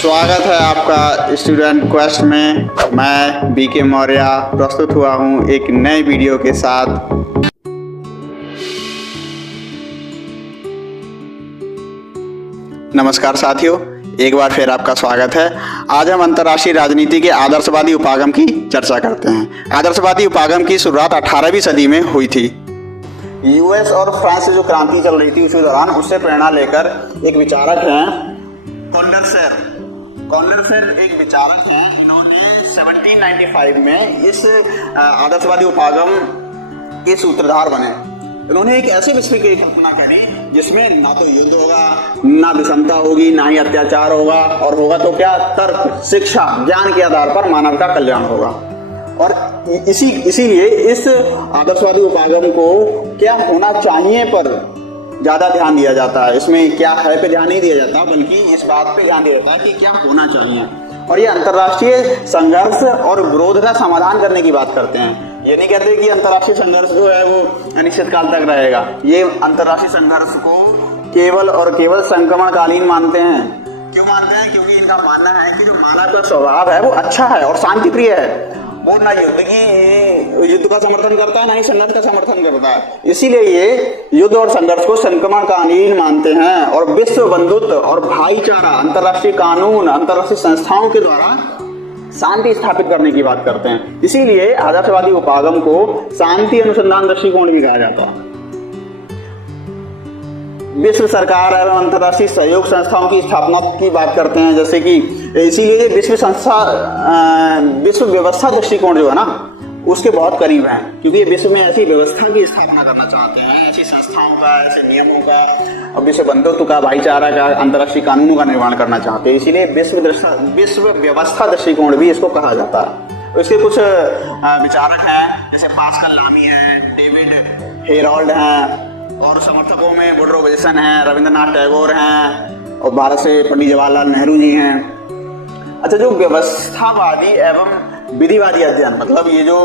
स्वागत है आपका स्टूडेंट क्वेस्ट में। मैं बीके मौर्य प्रस्तुत हुआ हूँ एक नए वीडियो के साथ। नमस्कार साथियों, एक बार फिर आपका स्वागत है। आज हम अंतर्राष्ट्रीय राजनीति के आदर्शवादी उपागम की चर्चा करते हैं। आदर्शवादी उपागम की शुरुआत 18वीं सदी में हुई थी। यूएस और फ्रांस से जो क्रांति चल रही थी उसी दौरान उससे प्रेरणा लेकर एक विचारक हैं कॉन्डरसेर एक विचारक हैं। इन्होंने 1795 में इस आदर्शवादी उपागम के सूत्रधार बने। इन्होंने एक ऐसे विश्व की कल्पना करी जिसमें ना तो युद्ध होगा, ना विषमता होगी, ना ही अत्याचार होगा, और होगा तो क्या, तर्क, शिक्षा, ज्ञान के आधार पर मानव का कल्याण होगा। और इसीलिए इस आदर्शवादी उपागम को क्या होना चाहिए पर ज्यादा ध्यान दिया जाता है। इसमें क्या है पे ध्यान नहीं दिया जाता, बल्कि इस बात पे ध्यान दिया जाता है कि क्या होना चाहिए। और ये अंतर्राष्ट्रीय संघर्ष और विरोध का समाधान करने की बात करते हैं। ये नहीं कहते कि अंतर्राष्ट्रीय संघर्ष जो है वो अनिश्चित काल तक रहेगा। ये अंतर्राष्ट्रीय संघर्ष को केवल और केवल संक्रमणकालीन मानते हैं। क्यों मानते हैं? क्योंकि इनका मानना है कि जो मानव का स्वभाव है वो अच्छा है और शांति प्रिय है। वो ना युद्ध का समर्थन करता है, ना ही संघर्ष का समर्थन करता है। इसीलिए ये युद्ध और संघर्ष को संक्रमणकालीन मानते हैं और विश्व बंधुत्व और भाईचारा, अंतर्राष्ट्रीय कानून, अंतर्राष्ट्रीय संस्थाओं के द्वारा शांति स्थापित करने की बात करते हैं। इसीलिए आदर्शवादी उपागम को शांति अनुसंधान दृष्टिकोण भी कहा जाता है। विश्व सरकार एवं अंतर्राष्ट्रीय सहयोग संस्थाओं की स्थापना की बात करते हैं, जैसे कि इसीलिए विश्व व्यवस्था दृष्टिकोण जो है ना उसके बहुत करीब है, क्योंकि विश्व में ऐसी व्यवस्था की स्थापना करना चाहते हैं, ऐसी संस्थाओं का, ऐसे नियमों का और विश्व बंधुत्व का, भाईचारा का, अंतर्राष्ट्रीय कानूनों का निर्माण करना चाहते हैं। इसीलिए विश्व व्यवस्था दृष्टिकोण भी इसको कहा जाता है। इसके कुछ विचारक हैं, जैसे पास्कल लामी है, डेविड हेरोल्ड हैं, और समर्थकों में वुडरो विल्सन हैं, रविंद्रनाथ टैगोर हैं, और भारत से पंडित जवाहरलाल नेहरू जी हैं। अच्छा, जो व्यवस्थावादी एवं विधिवादी अध्ययन, मतलब ये जो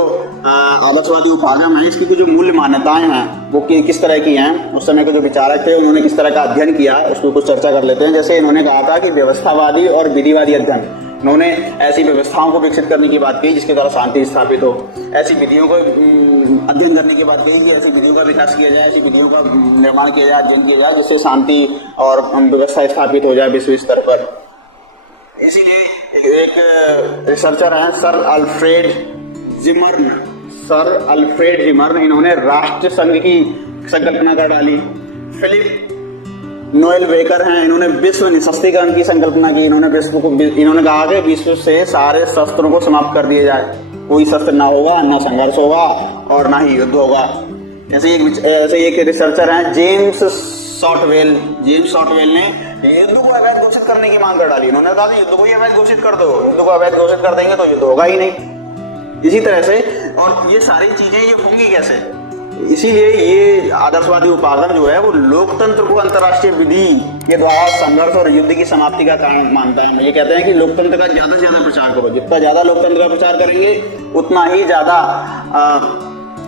आदर्शवादी उपागम है, इसकी जो मूल्य मान्यताएं हैं वो किस तरह की हैं, उस समय के जो विचारक थे उन्होंने किस तरह का अध्ययन किया, उसको कुछ चर्चा कर लेते हैं। जैसे इन्होंने कहा था कि व्यवस्थावादी और विधिवादी अध्ययन, उन्होंने ऐसी व्यवस्थाओं को विकसित करने की बात की जिसके द्वारा शांति स्थापित हो। ऐसी विधियों को अध्ययन करने की बात कही कि ऐसी विधियों का विकास किया जाए, ऐसी विधियों का निर्माण किया जाए, अध्ययन किया जाए, जिससे शांति और व्यवस्था स्थापित हो जाए विश्व स्तर पर। इसीलिए एक रिसर्चर हैं सर अल्फ्रेड जिमर्न, इन्होंने राष्ट्र संघ की संकल्पना कर डाली। फिलिप नोएल बेकर हैं, इन्होंने विश्व निःशस्त्रीकरण की संकल्पना की। इन्होंने कहा कि विश्व से सारे शस्त्रों को समाप्त कर दिया जाए, कोई शस्त्र ना होगा, ना संघर्ष होगा और ना ही युद्ध होगा। ऐसे एक रिसर्चर हैं जेम्स शॉर्टवेल ने युद्ध को अवैध घोषित करने की मांग कर डाली। उन्होंने कहा कि युद्ध को ही अवैध घोषित कर दो, युद्ध को अवैध घोषित कर देंगे तो युद्ध होगा ही नहीं। इसी तरह से, और ये सारी चीजें ये होंगी कैसे? इसीलिए ये आदर्शवादी उपागम जो है वो लोकतंत्र को अंतर्राष्ट्रीय विधि के द्वारा संघर्ष और युद्ध की समाप्ति का कारण मानता है। ये कहते हैं कि लोकतंत्र का ज्यादा से ज्यादा प्रचार करो, जितना ज्यादा लोकतंत्र का प्रचार करेंगे उतना ही ज्यादा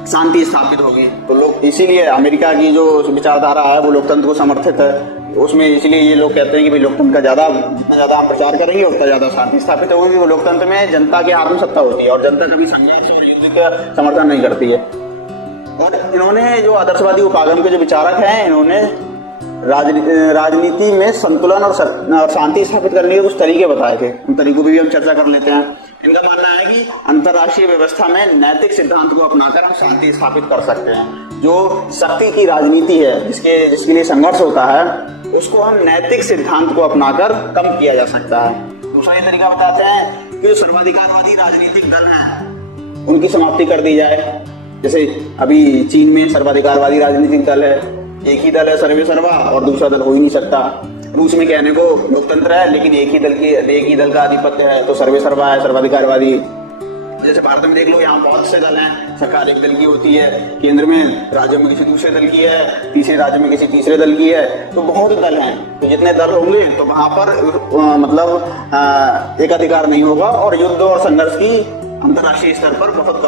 शांति स्थापित होगी। तो लोग, इसीलिए अमेरिका की जो विचारधारा है वो लोकतंत्र को समर्थित है उसमें। इसीलिए ये लोग कहते हैं कि भाई लोकतंत्र का जितना ज्यादा हम प्रचार करेंगे उतना ज्यादा शांति स्थापित होगी। वो लोकतंत्र में जनता की आत्मसत्ता होती है और जनता कभी संघर्ष और युद्ध का समर्थन नहीं करती है। और इन्होंने जो आदर्शवादी उपागम के जो विचारक हैं, इन्होंने राजनीति में संतुलन और शांति स्थापित करने के कुछ तरीके बताए थे। उन तरीकों पर भी हम चर्चा कर लेते हैं। इनका मानना है कि अंतर्राष्ट्रीय व्यवस्था में नैतिक सिद्धांत को अपनाकर हम शांति स्थापित कर सकते हैं। जो शक्ति की राजनीति है, जिसके लिए संघर्ष होता है, उसको हम नैतिक सिद्धांत को अपनाकर कम किया जा सकता है। दूसरा ये तरीका बताते हैं कि जो सर्वाधिकारवादी राजनीतिक दल हैं उनकी समाप्ति कर दी जाए। जैसे अभी चीन में सर्वाधिकारवादी राजनीतिक दल है, एक ही दल है सर्वे सर्वा और दूसरा दल हो ही नहीं सकता। रूस में कहने को लोकतंत्र है लेकिन एक ही दल का आधिपत्य है, तो सर्वे सर्वा है, सर्वाधिकारवादी। जैसे भारत में देख लो, यहाँ बहुत से दल हैं। सरकार एक दल की होती है, केंद्र में राज्यों में किसी दूसरे दल की है, तीसरे राज्य में किसी तीसरे दल की है, तो बहुत दल हैं। तो जितने दल होंगे तो वहां पर मतलब एक अधिकार नहीं होगा और युद्ध और संघर्ष की अंतर्राष्ट्रीय स्तर पर बहुत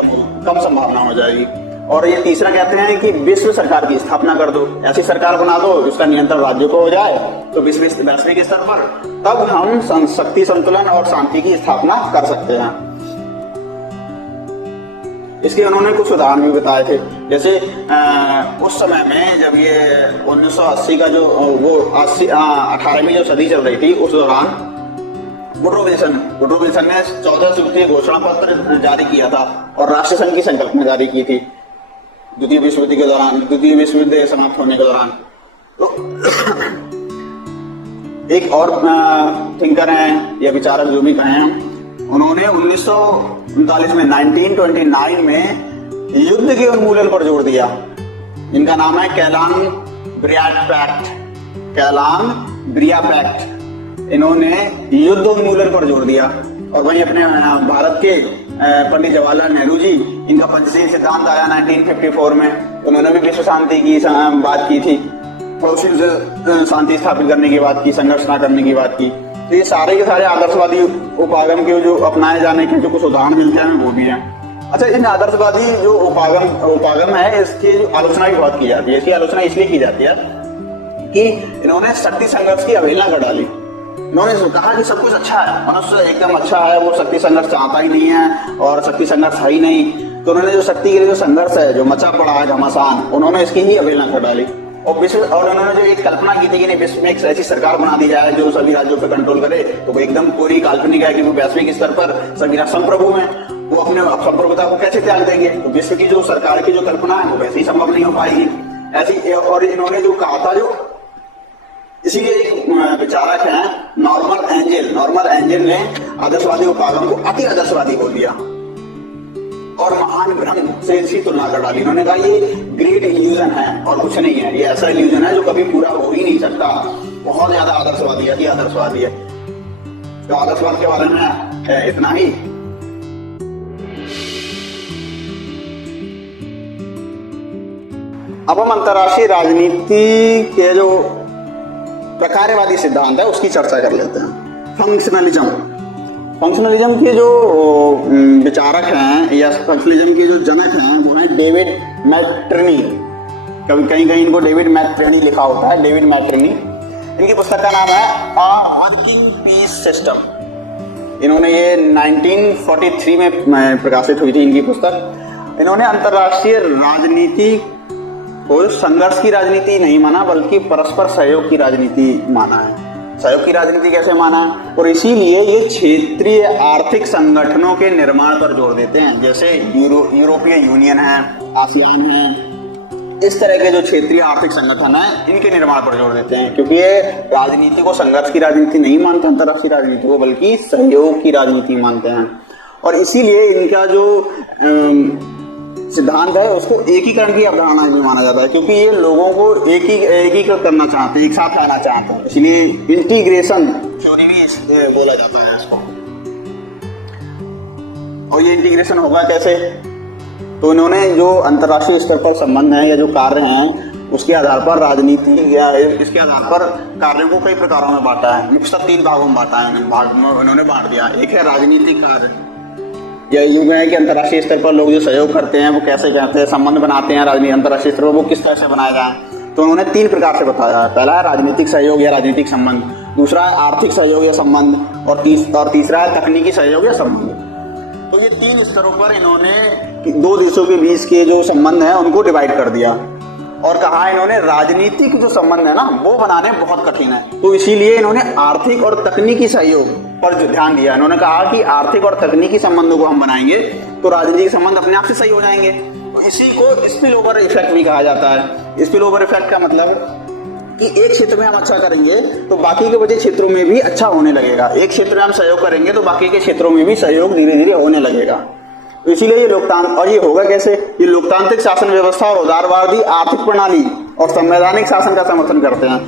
कम संभावना हो जाएगी। और ये तीसरा कहते हैं कि विश्व सरकार की स्थापना कर दो, ऐसी सरकार बना दो उसका नियंत्रण राज्यों को हो जाए तो वैश्विक स्तर पर, तब हम शक्ति संतुलन और शांति की स्थापना कर सकते हैं। इसके उन्होंने कुछ उदाहरण भी बताए थे, जैसे उस समय में जब ये 1980 का जो वो 18वीं जो सदी चल रही थी, उस दौरान वुड्रो विल्सन ने 14 सूत्रीय घोषणा पत्र जारी किया था और राष्ट्र संघ की संकल्पना जारी की थी द्वितीय विश्व युद्ध समाप्त होने के दौरान। तो एक और थिंकर हैं या विचारक जो भी कहें हम, उन्होंने 1939 में 1929 में युद्ध के उन्मूलन पर जोर दिया। इनका नाम है कैलान ब्रिया पैक्ट। इन्होंने युद्ध उन्मूलन पर जोर दिया। और वहीं अपने भारत के पंडित जवाहरलाल नेहरू जी, इनका पंचशील सिद्धांत आया 1954 में, उन्होंने भी विश्व शांति की बात की थी, शांति स्थापित करने की बात की, संघर्ष न करने की बात की। तो ये सारे के सारे आदर्शवादी उपागम के जो अपनाए जाने के जो कुछ उदाहरण मिलते हैं वो भी हैं। अच्छा, इन आदर्शवादी जो उपागम है, इसकी आलोचना भी बहुत की जाती है। इसकी आलोचना इसलिए की जाती है कि इन्होंने शक्ति संघर्ष की अवहेलना कर डाली। इन्होंने कहा कि सब कुछ अच्छा है, मनुष्य एकदम अच्छा है, वो शक्ति संघर्ष चाहता ही नहीं है और शक्ति संघर्ष है ही नहीं। तो उन्होंने जो शक्ति के लिए जो संघर्ष है, जो मचा पड़ा है घमासान, उन्होंने इसकी ही अवहेलना कर डाली। और उन्होंने जो एक कल्पना की थी कि विश्व में एक ऐसी सरकार बना दी जाए जो सभी राज्यों पर कंट्रोल करे, तो वो एकदम पूरी काल्पनिक है कि वो वैश्विक स्तर पर सभी संप्रभु में वो अपने संप्रभुता को कैसे त्याग देंगे। तो विश्व की जो सरकार की जो कल्पना है वो वैसे ही संभव नहीं हो पाएगी ऐसी। और इन्होंने जो कहा था, जो इसीलिए एक विचारक हैं नॉर्मन एंजल ने आदर्शवादी उपागम को अति आदर्शवादी बोल दिया और महान भ्रम से इसकी तुलना कर डाली। उन्होंने कहा ये ग्रेट इल्यूजन है और कुछ नहीं है, ये ऐसा इल्यूजन है जो कभी पूरा हो ही नहीं सकता, बहुत ज्यादा आदर्शवादी है, आदर्शवादी है। तो आदर्शवाद के बारे में इतना ही। अब हम अंतर्राष्ट्रीय राजनीति के जो प्रकारवादी सिद्धांत है उसकी चर्चा कर लेते हैं। फंक्शनलिज्म के जो विचारक हैं या फंक्शनलिज्म के जो जनक हैं वो हैं डेविड मैट्रिनी। कहीं इनको डेविड मैट्रिनी लिखा होता है, डेविड मैट्रिनी। इनकी पुस्तक का नाम है अ वर्किंग पीस सिस्टम। इन्होंने ये 1943 में प्रकाशित हुई थी इनकी पुस्तक। इन्होंने अंतर्राष्ट्रीय राजनीति को संघर्ष की राजनीति नहीं माना बल्कि परस्पर सहयोग की राजनीति माना है। सहयोग की राजनीति कैसे माना है? और इसीलिए ये क्षेत्रीय आर्थिक संगठनों के निर्माण पर जोर देते हैं, जैसे यूरोपीय यूनियन है, आसियान है, इस तरह के जो क्षेत्रीय आर्थिक संगठन है इनके निर्माण पर जोर देते हैं, क्योंकि ये राजनीति को संघर्ष की राजनीति नहीं मानते अंतर्राष्ट्रीय राजनीति को, बल्कि सहयोग की राजनीति मानते हैं। और इसीलिए इनका जो सिद्धांत है उसको एकीकरण की अवधारणा भी माना जाता है, क्योंकि ये लोगों को एकीकृत करना चाहते हैं, एक साथ लाना चाहते हैं, इसलिए इंटीग्रेशन थ्योरी भी बोला जाता है इसको। और ये इंटीग्रेशन होगा कैसे? तो इन्होंने जो अंतर्राष्ट्रीय स्तर पर संबंध है या जो कार्य हैं उसके आधार पर राजनीति या इसके आधार पर कार्यों को कई प्रकारों में बांटा है। मुख्यतः 3 भागों में बांटा है उन्होंने बांट दिया। एक है राजनीतिक कार्य, यह युग है कि अंतर्राष्ट्रीय स्तर पर लोग जो सहयोग करते हैं वो कैसे करते हैं, संबंध बनाते हैं राजनीति अंतर्राष्ट्रीय स्तर पर, वो किस तरह से बनाए जाए। तो उन्होंने 3 प्रकार से बताया है। पहला है राजनीतिक सहयोग या राजनीतिक संबंध, दूसरा है आर्थिक सहयोग या संबंध, और तीसरा है तकनीकी सहयोग या संबंध। तो ये 3 स्तरों पर इन्होंने 2 देशों के बीच के जो संबंध है उनको डिवाइड कर दिया और कहा इन्होंने राजनीतिक जो संबंध है ना वो बनाने बहुत कठिन है। तो इसीलिए इन्होंने आर्थिक और तकनीकी सहयोग पर जो ध्यान दिया। इन्होंने कहा कि आर्थिक और तकनीकी संबंधों को हम बनाएंगे तो राजनीतिक संबंध अपने आप से सही हो जाएंगे। तो इसी को स्पिल ओवर इफेक्ट भी कहा जाता है। स्पिल ओवर इफेक्ट का मतलब कि एक क्षेत्र में हम अच्छा करेंगे तो बाकी के बचे क्षेत्रों में भी अच्छा होने लगेगा। एक क्षेत्र में हम सहयोग करेंगे तो बाकी के क्षेत्रों में भी सहयोग धीरे धीरे होने लगेगा। तो इसीलिए ये लोकतांत्रिक, और ये होगा कैसे? ये लोकतांत्रिक शासन व्यवस्था और उदारवादी आर्थिक प्रणाली और संवैधानिक शासन का समर्थन करते हैं।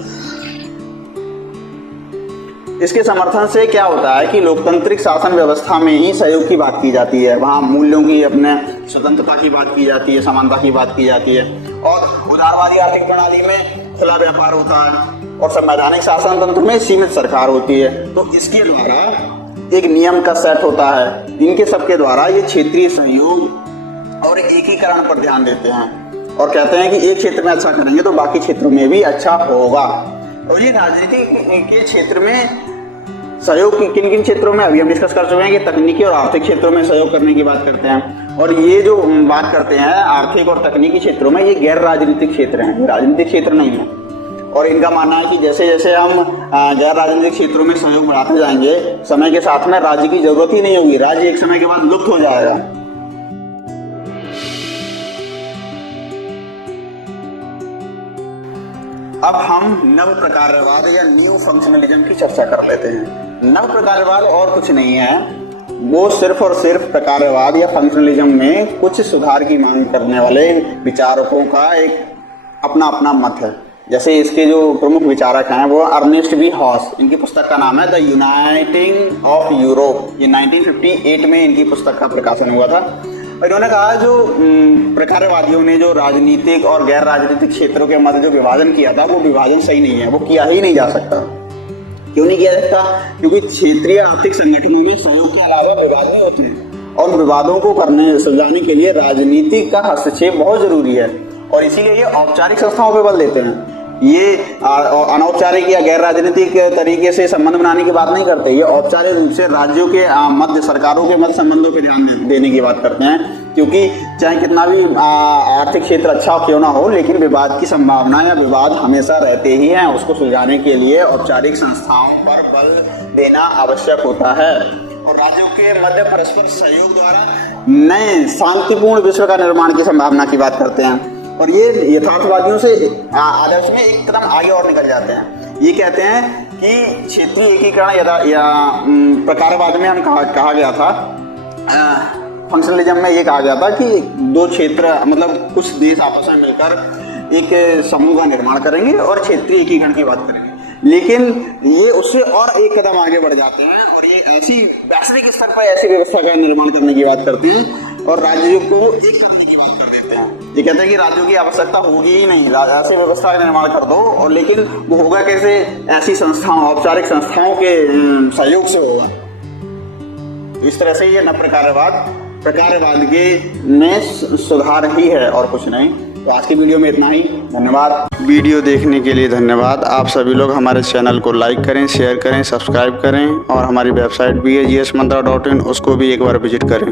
इसके समर्थन से क्या होता है कि लोकतांत्रिक शासन व्यवस्था में ही सहयोग की बात की जाती है, वहां मूल्यों की, अपने स्वतंत्रता की बात की जाती है, समानता की बात की जाती है। और उदारवादी आर्थिक प्रणाली में खुला व्यापार होता है और संवैधानिक शासन तंत्र में सीमित सरकार होती है। तो इसके द्वारा एक नियम का सेट होता है, इनके सबके द्वारा ये क्षेत्रीय सहयोग और एकीकरण पर ध्यान देते हैं और कहते हैं कि एक क्षेत्र में अच्छा करेंगे तो बाकी क्षेत्रों में भी अच्छा होगा। और ये राजनीति के क्षेत्र में सहयोग किन किन क्षेत्रों में अभी हम डिस्कस कर चुके हैं कि तकनीकी और आर्थिक क्षेत्रों में सहयोग करने की बात करते हैं। और ये जो बात करते हैं आर्थिक और तकनीकी क्षेत्रों में, ये गैर राजनीतिक क्षेत्र हैं, राजनीतिक क्षेत्र नहीं है। और इनका मानना है कि जैसे जैसे हम गैर राजनीतिक क्षेत्रों में सहयोग बढ़ाते जाएंगे, समय के साथ में राज्य की जरूरत ही नहीं होगी, राज्य एक समय के बाद लुप्त हो जाएगा। अब हम नव प्रकारवाद या न्यू फंक्शनलिज्म की चर्चा कर लेते हैं। नव प्रकारवाद और कुछ नहीं है, वो सिर्फ और सिर्फ प्रकारवाद या फंक्शनलिज्म में कुछ सुधार की मांग करने वाले विचारकों का एक अपना अपना मत है। जैसे इसके जो प्रमुख विचारक हैं वो अर्नेस्ट बी हॉस, इनकी पुस्तक का नाम है द यूनाइटिंग ऑफ यूरोप। ये 1958 में इनकी पुस्तक का प्रकाशन हुआ था। और इन्होंने कहा जो प्रकारवादियों ने जो राजनीतिक और गैर राजनीतिक क्षेत्रों के मध्य जो विभाजन किया था, वो विभाजन सही नहीं है, वो किया ही नहीं जा सकता। क्यों नहीं किया जाता? क्योंकि क्षेत्रीय आर्थिक संगठनों में सहयोग के अलावा विवाद नहीं होते हैं और विवादों को सुलझाने के लिए राजनीति का हस्तक्षेप बहुत जरूरी है। और इसीलिए ये औपचारिक संस्थाओं पर बल देते हैं। ये अनौपचारिक या गैर राजनीतिक तरीके से संबंध बनाने की बात नहीं करते, ये औपचारिक रूप से राज्यों के मध्य, सरकारों के मध्य संबंधों पर ध्यान देने की बात करते हैं। क्योंकि चाहे कितना भी आर्थिक क्षेत्र अच्छा क्यों ना हो, लेकिन विवाद की संभावना या विवाद हमेशा रहते ही हैं। उसको सुलझाने के लिए औपचारिक संस्थाओं पर बल देना आवश्यक होता है। और राज्यों के मध्य परस्पर सहयोग द्वारा नए शांतिपूर्ण विश्व का निर्माण की संभावना की बात करते हैं। और ये यथार्थवादियों से आदर्श में एक कदम आगे और निकल जाते हैं। ये कहते हैं कि क्षेत्रीय एकीकरण या प्रकारवाद में हम कहा गया था, फंक्शनलिज्म में ये कहा गया था कि दो क्षेत्र, मतलब कुछ देश आपस में मिलकर एक समूह का निर्माण करेंगे और क्षेत्रीय एकीकरण की बात करेंगे। लेकिन ये उससे और एक कदम आगे बढ़ जाते हैं और ये ऐसी वैश्विक स्तर पर ऐसी व्यवस्था का निर्माण करने की बात करते हैं और राज्यों को एक करने की बात कर देते हैं। ये कहते हैं कि राज्यों की आवश्यकता होगी ही नहीं, ऐसी व्यवस्था का निर्माण कर दो। और लेकिन वो होगा कैसे? ऐसी संस्थाओं, औपचारिक संस्थाओं के सहयोग से होगा। तो इस तरह से ये न प्रकारवाद के में सुधार ही है और कुछ नहीं। तो आज की वीडियो में इतना ही। धन्यवाद। वीडियो देखने के लिए धन्यवाद। आप सभी लोग हमारे चैनल को लाइक करें, शेयर करें, सब्सक्राइब करें और हमारी वेबसाइट भी है gsmantra.in, उसको भी एक बार विजिट करें।